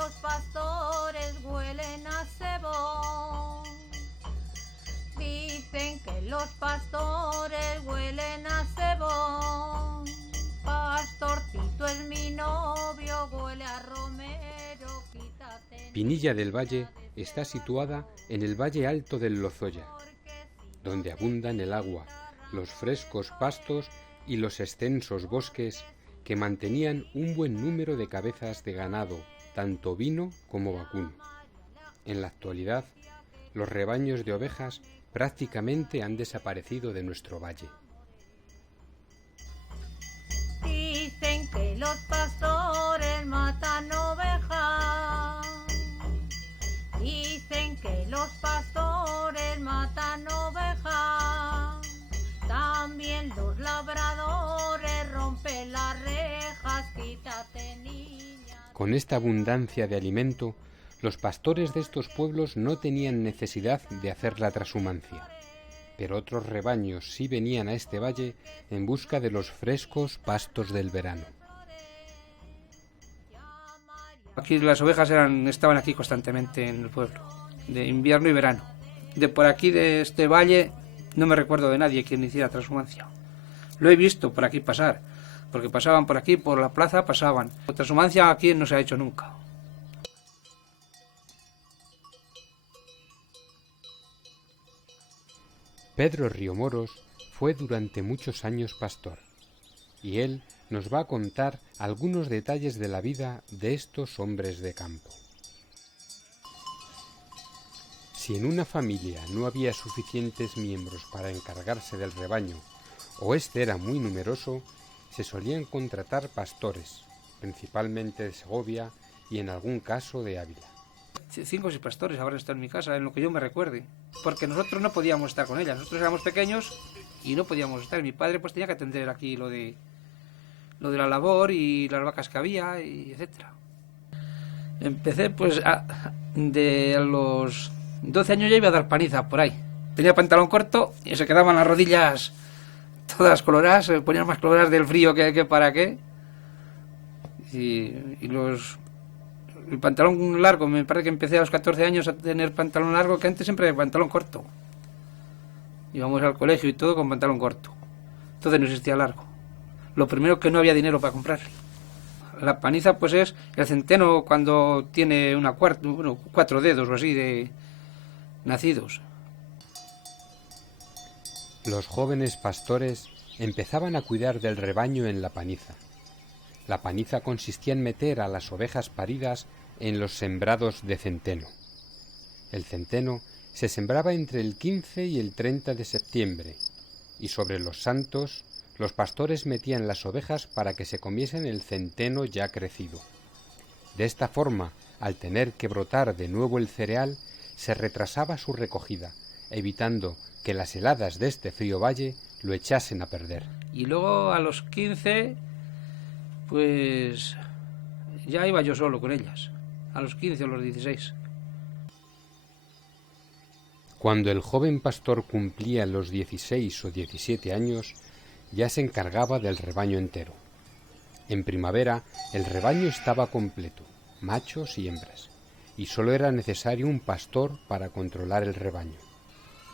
los pastores huelen a cebón. Dicen que los pastores huelen a cebón. Pastorcito es mi novio, huele a romero, quítate. Pinilla del Valle está situada en el valle alto del Lozoya, donde abundan el agua, los frescos pastos y los extensos bosques que mantenían un buen número de cabezas de ganado, tanto ovino como vacuno. En la actualidad, los rebaños de ovejas prácticamente han desaparecido de nuestro valle. Dicen que los pastores matan ovejas. Dicen que los pastores matan ovejas. También los labradores rompen las rejas. Quítate, niña. Con esta abundancia de alimento, los pastores de estos pueblos no tenían necesidad de hacer la trashumancia, pero otros rebaños sí venían a este valle en busca de los frescos pastos del verano. Aquí las ovejas estaban aquí constantemente en el pueblo, de invierno y verano. De por aquí, de este valle, no me recuerdo de nadie quien hiciera transhumancia. Lo he visto por aquí pasar, porque pasaban por aquí, por la plaza pasaban. La transhumancia aquí no se ha hecho nunca. Pedro Riomoros fue durante muchos años pastor, y él nos va a contar algunos detalles de la vida de estos hombres de campo. Si en una familia no había suficientes miembros para encargarse del rebaño, o este era muy numeroso, se solían contratar pastores, principalmente de Segovia y en algún caso de Ávila. 5 o 6 pastores habrán estado en mi casa, en lo que yo me recuerde, porque nosotros no podíamos estar con ellas. Nosotros éramos pequeños y no podíamos estar. Mi padre pues tenía que atender aquí lo de la labor y las vacas que había, y etcétera. Empecé pues de los 12 años ya iba a dar paniza por ahí. Tenía pantalón corto y se quedaban las rodillas todas coloradas, se ponían más coloradas del frío que para qué. Y el pantalón largo, me parece que empecé a los 14 años a tener pantalón largo, que antes siempre de pantalón corto. Íbamos al colegio y todo con pantalón corto. Entonces no existía largo. Lo primero que no había dinero para comprar. La paniza pues es el centeno cuando tiene 4 dedos o así de nacidos. Los jóvenes pastores empezaban a cuidar del rebaño en la paniza. La paniza consistía en meter a las ovejas paridas en los sembrados de centeno. El centeno se sembraba entre el 15 y el 30 de septiembre, y sobre los santos los pastores metían las ovejas para que se comiesen el centeno ya crecido. De esta forma, al tener que brotar de nuevo el cereal, se retrasaba su recogida, evitando que las heladas de este frío valle lo echasen a perder. Y luego a los 15, pues ya iba yo solo con ellas, a los 15 o los 16. Cuando el joven pastor cumplía los 16 o 17 años, ya se encargaba del rebaño entero. En primavera el rebaño estaba completo, machos y hembras, y solo era necesario un pastor para controlar el rebaño.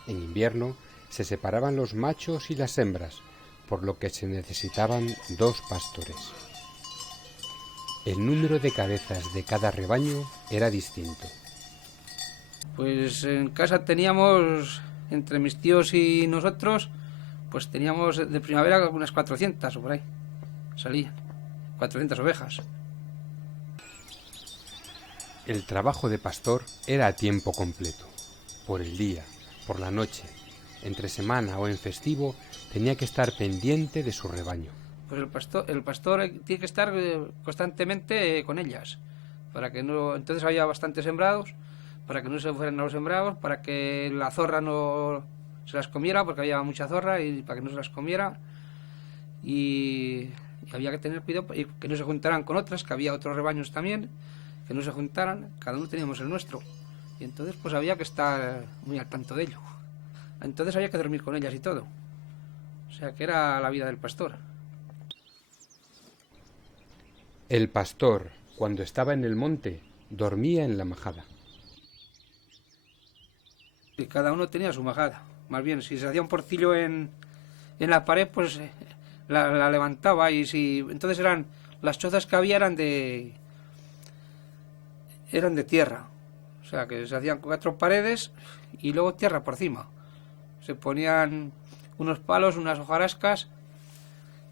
En invierno se separaban los machos y las hembras, por lo que se necesitaban 2 pastores. El número de cabezas de cada rebaño era distinto. Pues en casa teníamos, entre mis tíos y nosotros, pues teníamos de primavera unas 400 o por ahí. Salían 400 ovejas. El trabajo de pastor era a tiempo completo. Por el día, por la noche, entre semana o en festivo, tenía que estar pendiente de su rebaño. Pues el pastor tiene que estar constantemente con ellas, para que no. Entonces había bastantes sembrados, para que no se fueran a los sembrados, para que la zorra no se las comiera, porque había mucha zorra, y para que no se las comiera. Y había que tener cuidado y que no se juntaran con otras, que había otros rebaños también, que no se juntaran, cada uno teníamos el nuestro. Y entonces pues había que estar muy al tanto de ello. Entonces había que dormir con ellas y todo. O sea que era la vida del pastor. El pastor, cuando estaba en el monte, dormía en la majada. Y cada uno tenía su majada. Más bien, si se hacía un porcillo en la pared, pues la levantaba. Y si entonces las chozas que había eran de tierra. O sea, que se hacían 4 paredes y luego tierra por encima. Se ponían unos palos, unas hojarascas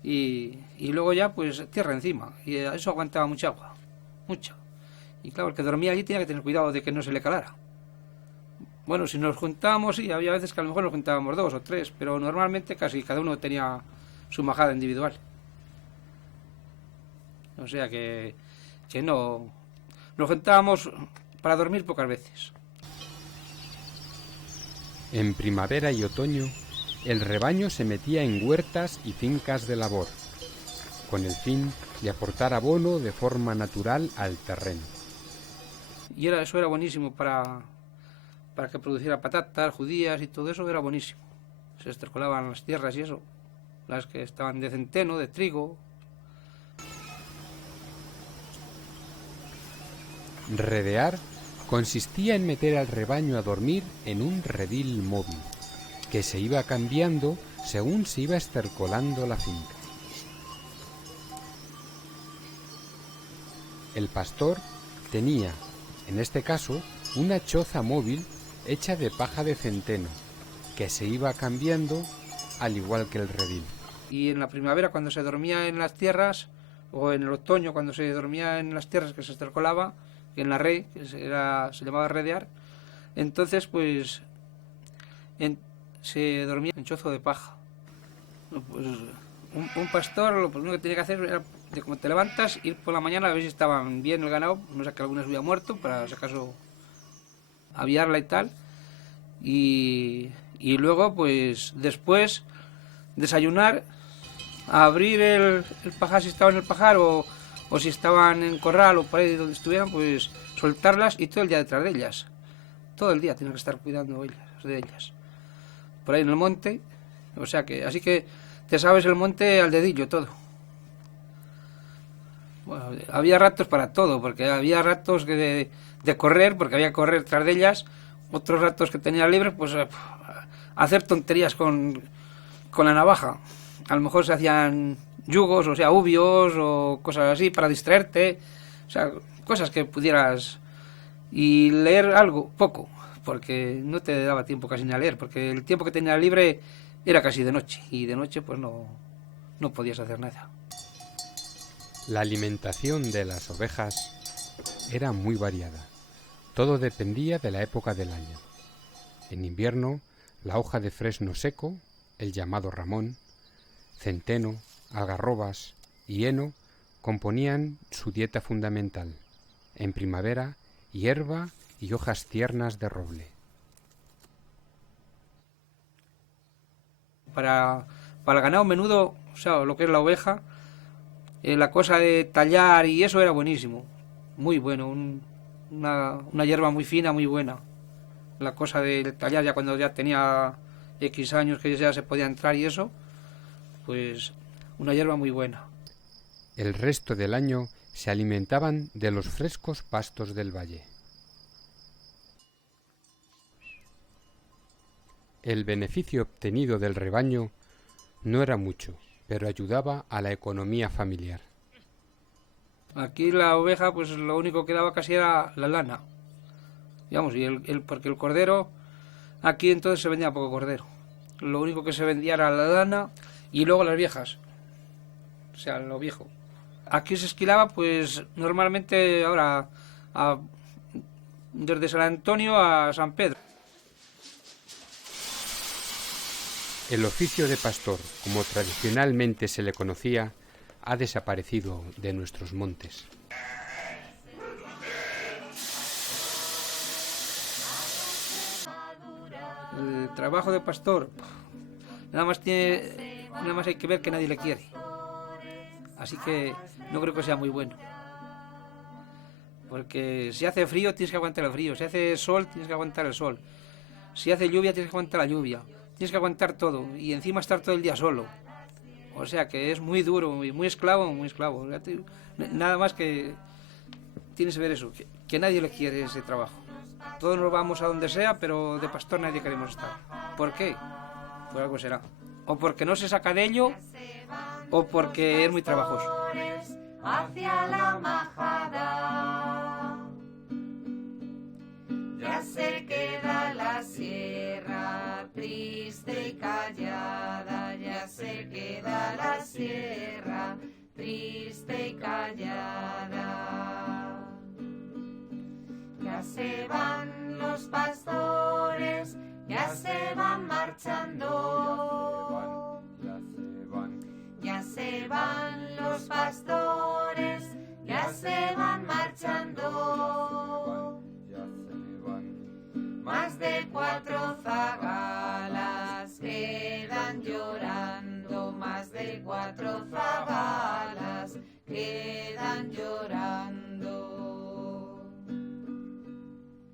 y luego ya pues tierra encima. Y eso aguantaba mucha agua, mucha. Y claro, el que dormía allí tenía que tener cuidado de que no se le calara. Bueno, si nos juntábamos, sí, había veces que a lo mejor nos juntábamos 2 o 3, pero normalmente casi cada uno tenía su majada individual. O sea que no... Nos juntábamos para dormir pocas veces. En primavera y otoño, el rebaño se metía en huertas y fincas de labor, con el fin de aportar abono de forma natural al terreno. Y eso era buenísimo para que produciera patatas, judías y todo eso, era buenísimo. Se estercolaban las tierras y eso, las que estaban de centeno, de trigo. Redear consistía en meter al rebaño a dormir en un redil móvil, que se iba cambiando según se iba estercolando la finca. El pastor tenía, en este caso, una choza móvil hecha de paja de centeno, que se iba cambiando al igual que el redil. Y en la primavera, cuando se dormía en las tierras, o en el otoño, cuando se dormía en las tierras que se estercolaba, en la red, que se llamaba redear, entonces pues se dormía en chozo de paja. Pues un pastor lo primero que tenía que hacer era, como te levantas, ir por la mañana a ver si estaban bien el ganado, no sé, que algunos había muerto, para si acaso aviarla y tal, y luego pues después desayunar, abrir el pajar si estaban en el pajar o si estaban en corral o por ahí donde estuvieran, pues soltarlas y todo el día detrás de ellas. Todo el día tienen que estar cuidando de ellas. Por ahí en el monte, o sea que, así que te sabes el monte al dedillo todo. Bueno, había ratos para todo, porque había ratos de correr, porque había que correr tras de ellas, otros ratos que tenía libres, pues hacer tonterías con la navaja. A lo mejor se hacían yugos, o sea, ubios o cosas así para distraerte, o sea, cosas que pudieras, y leer algo, poco, porque no te daba tiempo casi ni a leer, porque el tiempo que tenía libre era casi de noche, y de noche pues no podías hacer nada. La alimentación de las ovejas era muy variada. Todo dependía de la época del año. En invierno, la hoja de fresno seco, el llamado ramón, centeno, algarrobas y heno componían su dieta fundamental. En primavera, hierba y hojas tiernas de roble. Para el ganado menudo, o sea, lo que es la oveja, la cosa de tallar y eso era buenísimo, muy bueno, una hierba muy fina, muy buena. La cosa de tallar ya cuando ya tenía X años que ya se podía entrar y eso, pues una hierba muy buena. El resto del año se alimentaban de los frescos pastos del valle. El beneficio obtenido del rebaño no era mucho, pero ayudaba a la economía familiar. Aquí la oveja, pues lo único que daba casi era la lana. Digamos, porque el cordero, aquí entonces se vendía poco cordero. Lo único que se vendía era la lana y luego las viejas. O sea, lo viejo. Aquí se esquilaba, pues normalmente ahora desde San Antonio a San Pedro. El oficio de pastor, como tradicionalmente se le conocía, ha desaparecido de nuestros montes. El trabajo de pastor, nada más hay que ver que nadie le quiere. Así que no creo que sea muy bueno. Porque si hace frío tienes que aguantar el frío, si hace sol tienes que aguantar el sol, si hace lluvia tienes que aguantar la lluvia, tienes que aguantar todo y encima estar todo el día solo. O sea que es muy duro y muy esclavo, muy esclavo. Nada más que tienes que ver eso. que nadie le quiere ese trabajo. Todos nos vamos a donde sea, pero de pastor nadie queremos estar. ¿Por qué? Por algo será. O porque no se saca de ello, o porque es muy trabajoso. Hacia la majada ya se queda la sierra triste y callada, ya se queda la sierra triste y callada. Ya se van los pastores, ya se van marchando. Ya se van los pastores, ya se van marchando. Más de 4 zagalas quedan llorando, más de 4 zagalas quedan llorando.